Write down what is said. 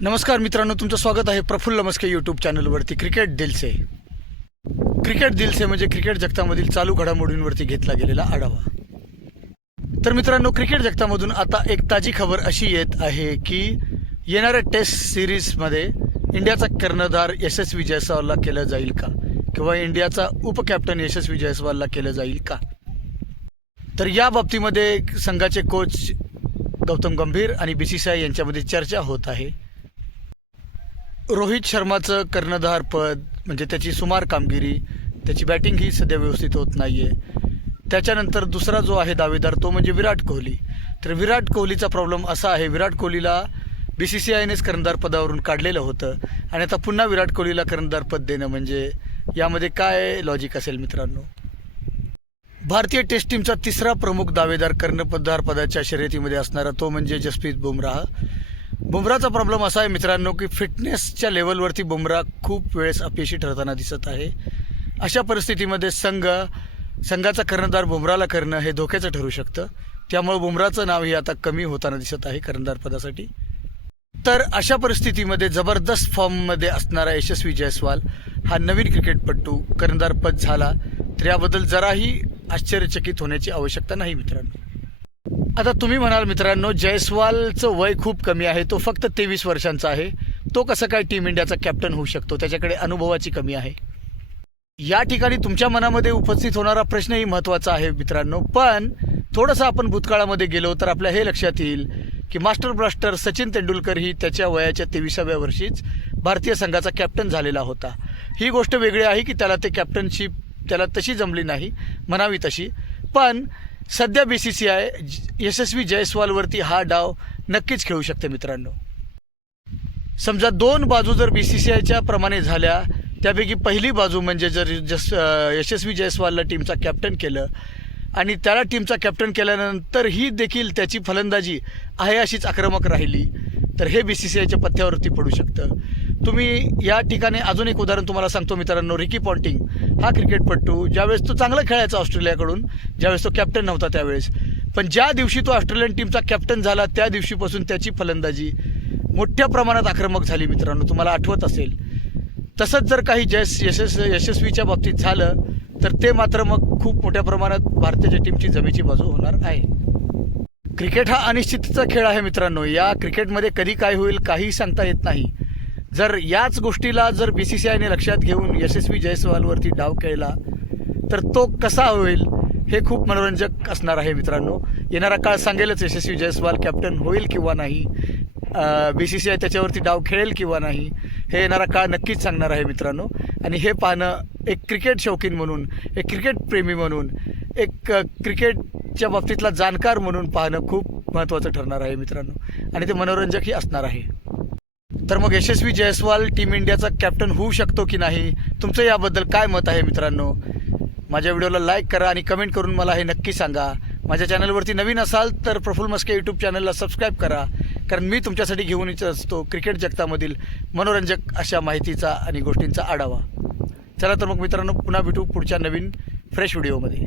नमस्कार मित्रांनो तुमचं स्वागत आहे प्रफुल्ल मस्के यूट्यूब चॅनलवरती क्रिकेट दिलसे. क्रिकेट दिलसे म्हणजे क्रिकेट जगतामधील चालू घडामोडींवरती घेतला गेलेला आढावा. तर मित्रांनो क्रिकेट जगतामधून आता एक ताजी खबर अशी येत आहे की येणाऱ्या टेस्ट सिरीजमध्ये इंडियाचा कर्णधार यशस्वी जयस्वालला केलं जाईल का? किंवा इंडियाचा उपकॅप्टन यशस्वी जयस्वालला केलं जाईल का? तर या बाबतीमध्ये संघाचे कोच गौतम गंभीर आणि बी सी सी आय यांच्यामध्ये चर्चा होत आहे. रोहित शर्माचं कर्णधार पद म्हणजे त्याची सुमार कामगिरी त्याची बॅटिंग ही सध्या व्यवस्थित होत नाही आहे त्याच्यानंतर दुसरा जो आहे दावेदार तो म्हणजे विराट कोहली. तर विराट कोहलीचा प्रॉब्लेम असा आहे विराट कोहलीला बी सी सी आयनेच कर्णधार पदावरून काढलेलं होतं. आणि आता पुन्हा विराट कोहलीला कर्णधार पद देणं म्हणजे यामध्ये काय लॉजिक असेल मित्रांनो? भारतीय टेस्ट टीमचा तिसरा प्रमुख दावेदार कर्णपदार पदाच्या शर्यतीमध्ये असणारा तो म्हणजे जसप्रीत बुमराह. बुमराचा प्रॉब्लेम असा आहे मित्रांनो की फिटनेसच्या लेवलवरती बुमराह खूप वेळेस अपयशी ठरताना दिसत आहे. अशा परिस्थितीमध्ये संघ संघाचा कर्णधार बुमराला करणं हे धोक्याचं ठरू शकतं. त्यामुळे बुमराचं नावही आता कमी होताना दिसत आहे कर्णधार पदासाठी. तर अशा परिस्थितीमध्ये जबरदस्त फॉर्ममध्ये असणारा यशस्वी जयस्वाल हा नवीन क्रिकेटपटू कर्णधार पद झाला. तर याबद्दल जराही आश्चर्यचकित होण्याची आवश्यकता नाही मित्रांनो. आता तुम्ही म्हणाल मित्रांनो जयस्वालचं वय खूप कमी आहे तो फक्त तेवीस वर्षांचा आहे. तो कसं काय टीम इंडियाचा कॅप्टन होऊ शकतो? त्याच्याकडे अनुभवाची कमी आहे. या ठिकाणी तुमच्या मनामध्ये उपस्थित होणारा प्रश्नही महत्त्वाचा आहे मित्रांनो. पण थोडंसं आपण भूतकाळामध्ये गेलो तर आपल्या हे लक्षात येईल की मास्टर ब्लास्टर सचिन तेंडुलकर ही त्याच्या वयाच्या तेविसाव्या वर्षीच भारतीय संघाचा कॅप्टन झालेला होता. ही गोष्ट वेगळी आहे की त्याला ते कॅप्टनशिप त्याला तशी जमली नाही म्हणावी तशी. पण सध्या B C C I Yashasvi जयस्वालवरती हा डाव नक्कीच खेळू शकते मित्रांनो. समजा दोन बाजू जर बी सी सी आयच्या प्रमाणे झाल्या त्यापैकी पहिली बाजू म्हणजे जर जस यशस्वी जयस्वालला टीमचा कॅप्टन केलं आणि त्याला टीमचा कॅप्टन केल्यानंतर ही देखील त्याची फलंदाजी आहे अशीच आक्रमक राहिली तर हे बी सी सी आयच्या पथ्यावरती पडू शकतं. तुम्ही या ठिकाणी अजून एक उदाहरण तुम्हाला सांगतो मित्रांनो रिकी पॉन्टिंग हा क्रिकेटपटू ज्यावेळेस तो चांगला खेळायचा ऑस्ट्रेलियाकडून ज्यावेळेस तो कॅप्टन नव्हता त्यावेळेस. पण ज्या दिवशी तो ऑस्ट्रेलियन टीमचा कॅप्टन झाला त्या दिवशीपासून त्याची फलंदाजी मोठ्या प्रमाणात आक्रमक झाली मित्रांनो तुम्हाला आठवत असेल. तसंच जर काही जयस यशस यशस्वीच्या बाबतीत झालं तर ते मात्र मग खूप मोठ्या प्रमाणात भारतीय टीमची जमेची बाजू होणार आहे. क्रिकेट हा अनिश्चितचा खेळ आहे मित्रांनो. या क्रिकेटमध्ये कधी काय होईल काही सांगता येत नाही. जर याच गोष्टीला जर बी सी सी आयने लक्षात घेऊन यशस्वी जयस्वालवरती डाव खेळला तर तो कसा होईल हे खूप मनोरंजक असणार आहे मित्रांनो. येणारा काळ सांगेलच यशस्वी जयस्वाल कॅप्टन होईल किंवा नाही बी सी सी आय त्याच्यावरती डाव खेळेल किंवा नाही हे येणारा काळ नक्कीच सांगणार आहे मित्रांनो. आणि हे पाहणं एक क्रिकेट शौकीन म्हणून एक क्रिकेट प्रेमी म्हणून एक क्रिकेटच्या बाबतीतला जाणकार म्हणून पाहणं खूप महत्त्वाचं ठरणार आहे मित्रांनो. आणि ते मनोरंजकही असणार आहे. तर मग यशस्वी जयस्वाल टीम इंडियाचा कॅप्टन होऊ शकतो की नाही? तुमचं याबद्दल काय मत आहे मित्रांनो? माझ्या व्हिडिओला लाईक करा आणि कमेंट करून मला हे नक्की सांगा. माझ्या चॅनलवरती नवीन असाल तर प्रफुल मस्के यूट्यूब चॅनलला सबस्क्राईब करा. कारण मी तुमच्यासाठी घेऊन येत असतो क्रिकेट जगतामधील मनोरंजक अशा माहितीचा आणि गोष्टींचा आढावा. चला तर मग मित्रांनो पुन्हा भेटू पुढच्या नवीन फ्रेश व्हिडिओमध्ये.